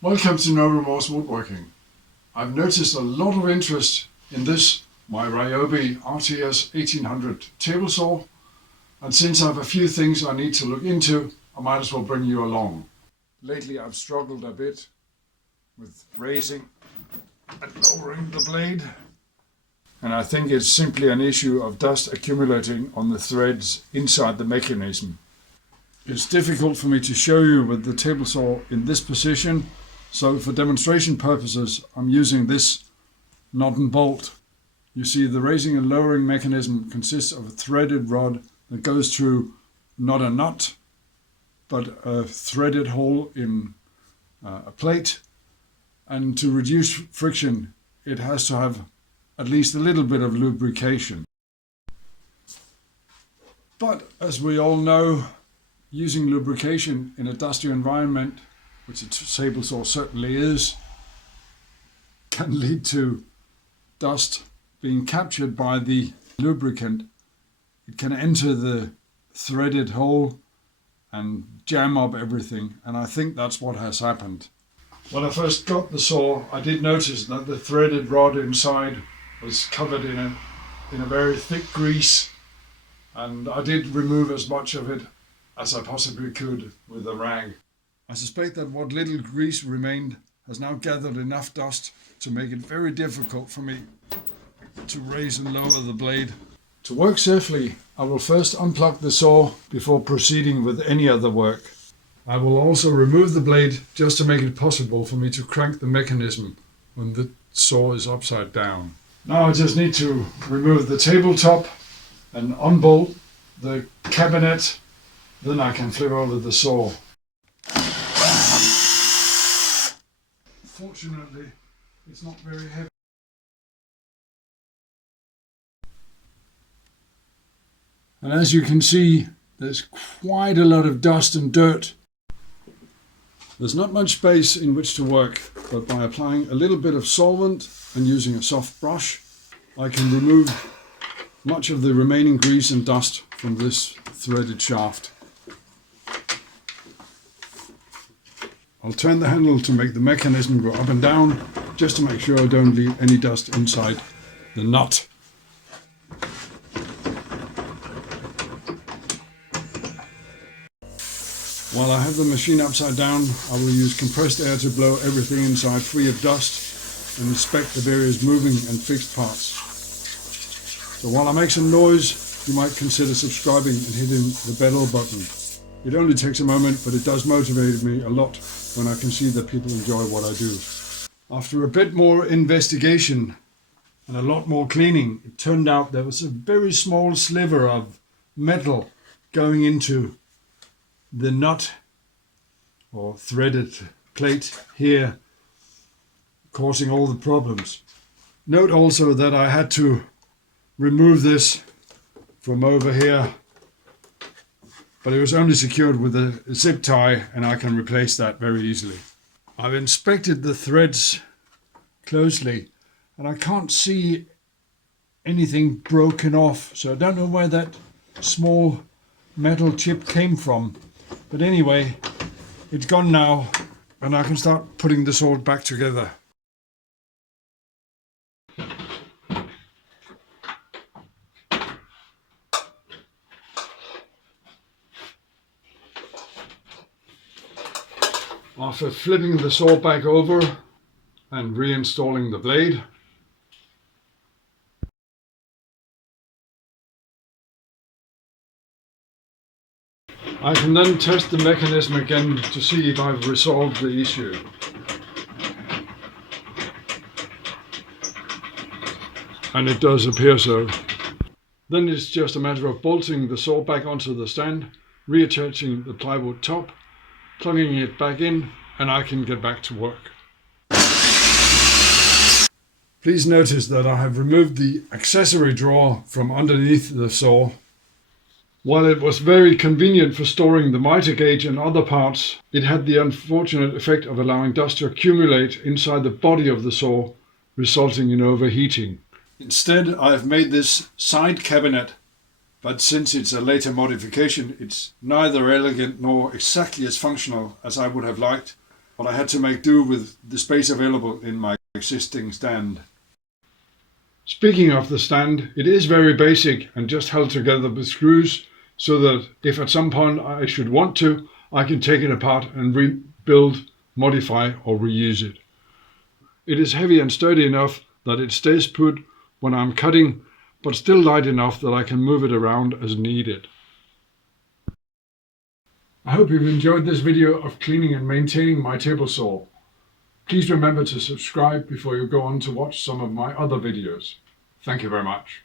Welcome to No Remorse Woodworking. I've noticed a lot of interest in this, my Ryobi RTS-1800 table saw, and since I have a few things I need to look into, I might as well bring you along. Lately I've struggled a bit with raising and lowering the blade, and I think it's simply an issue of dust accumulating on the threads inside the mechanism. It's difficult for me to show you with the table saw in this position, so for demonstration purposes I'm using this nut and bolt. You see, the raising and lowering mechanism consists of a threaded rod that goes through not a nut but a threaded hole in a plate, and to reduce friction it has to have at least a little bit of lubrication. But as we all know, using lubrication in a dusty environment, which a table saw certainly is, can lead to dust being captured by the lubricant. It can enter the threaded hole and jam up everything, and I think that's what has happened. When I first got the saw, I did notice that the threaded rod inside was covered in a very thick grease, and I did remove as much of it as I possibly could with a rag. I suspect that what little grease remained has now gathered enough dust to make it very difficult for me to raise and lower the blade. To work safely, I will first unplug the saw before proceeding with any other work. I will also remove the blade just to make it possible for me to crank the mechanism when the saw is upside down. Now I just need to remove the tabletop and unbolt the cabinet, then I can flip over the saw. Fortunately, it's not very heavy. And as you can see, there's quite a lot of dust and dirt. There's not much space in which to work, but by applying a little bit of solvent and using a soft brush, I can remove much of the remaining grease and dust from this threaded shaft. I'll turn the handle to make the mechanism go up and down, just to make sure I don't leave any dust inside the nut. While I have the machine upside down, I will use compressed air to blow everything inside free of dust and inspect the various moving and fixed parts. So while I make some noise, you might consider subscribing and hitting the bell button. It only takes a moment, but it does motivate me a lot when I can see that people enjoy what I do. After a bit more investigation and a lot more cleaning, it turned out there was a very small sliver of metal going into the nut or threaded plate here, causing all the problems. Note also that I had to remove this from over here, but it was only secured with a zip tie, and I can replace that very easily. I've inspected the threads closely and I can't see anything broken off, so I don't know where that small metal chip came from. But anyway, it's gone now, and I can start putting the sword back together. After flipping the saw back over and reinstalling the blade, I can then test the mechanism again to see if I've resolved the issue. And it does appear so. Then it's just a matter of bolting the saw back onto the stand, reattaching the plywood top, plugging it back in, and I can get back to work. Please notice that I have removed the accessory drawer from underneath the saw. While it was very convenient for storing the miter gauge and other parts, it had the unfortunate effect of allowing dust to accumulate inside the body of the saw, resulting in overheating. Instead, I have made this side cabinet, but since it's a later modification, it's neither elegant nor exactly as functional as I would have liked, but I had to make do with the space available in my existing stand. Speaking of the stand, it is very basic and just held together with screws, so that if at some point I should want to, I can take it apart and rebuild, modify or reuse it. It is heavy and sturdy enough that it stays put when I'm cutting, but still light enough that I can move it around as needed. I hope you've enjoyed this video of cleaning and maintaining my table saw. Please remember to subscribe before you go on to watch some of my other videos. Thank you very much.